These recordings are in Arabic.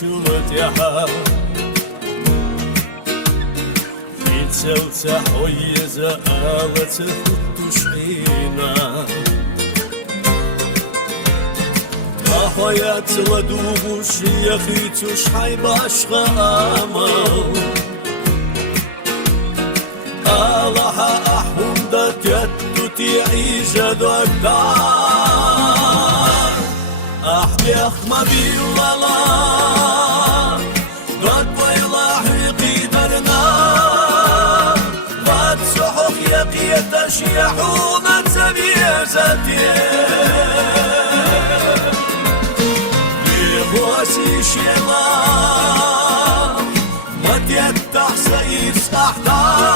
شلتها Лицевца хоеза алаца хутушина Ахоят ладугуш яхитуш хайбашха амал Аллаха ахунда тяттут яижадак дар Ахби ахмаби лала يتشيحون تبيزتي يغوسي شيلا مديت تحسيد صحتا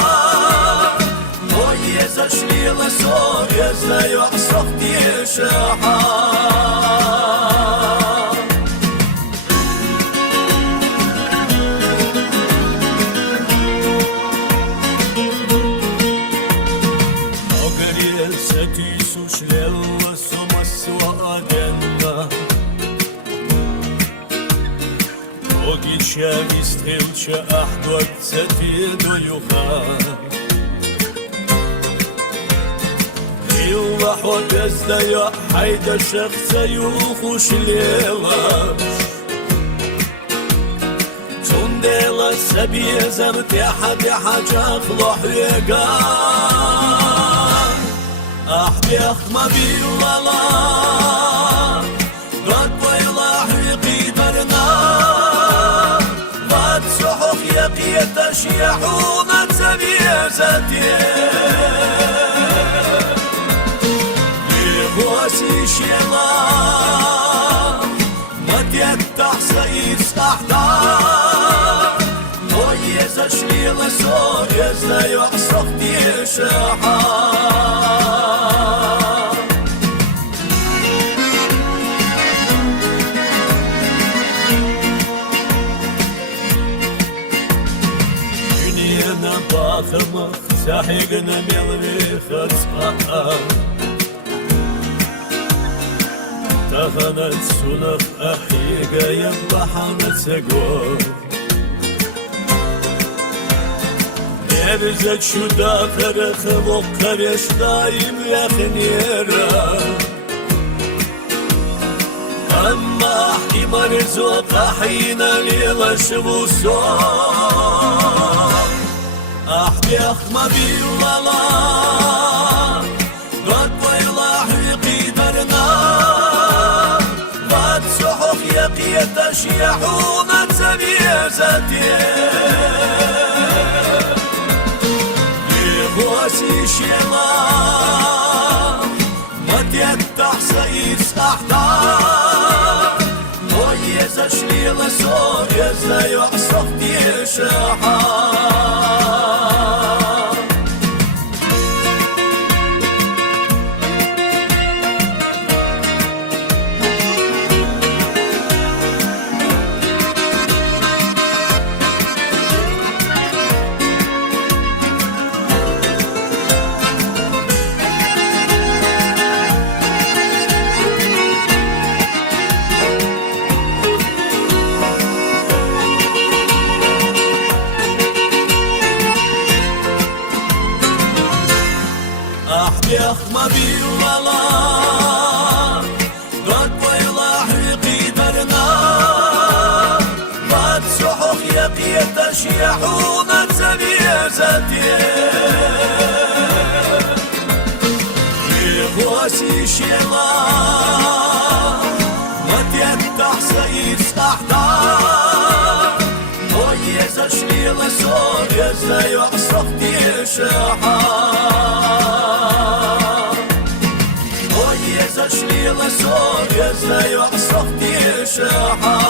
ويزش لي لسور يزا يحصف دي شحا Вистрелча ахдот цатидо юха Илла ходезда я хайда шахца юхуш лелаш Тундела сабиезам тяха тяха чахлох вега Ахби ахмаби лала يتشيحون تبيزتي يغوسي شيلا مديت تحسيد صحتا ويزش لي لسور يزا يحصف دي شحا باخمخ ساحقنا ميلوي خرصقا تخنت سنف أحيقا ينبحنت سقوم يرزت شو داخر خلق كرش دايم يخنيرا أما أحكي مرزوق أحينا ليلا شبوسون أحبي أخمبي ولا قد ويلاح يقيدرنا قد سحق يقيت شيحون تبيزتي يغوسي شيلا مديت تحسيد صحتا ويزش لي لسور يزا يحصف دي شحا أخمبي ولا قد ويلاح يقيدرنا قد سحق يقيت شيحون تبيزتي يغوسي شيلا مديت تحسيد صحتا ويزش لي لسور يزا يحصف دي شحا يزش لي لسور يزا يحصف دي شحا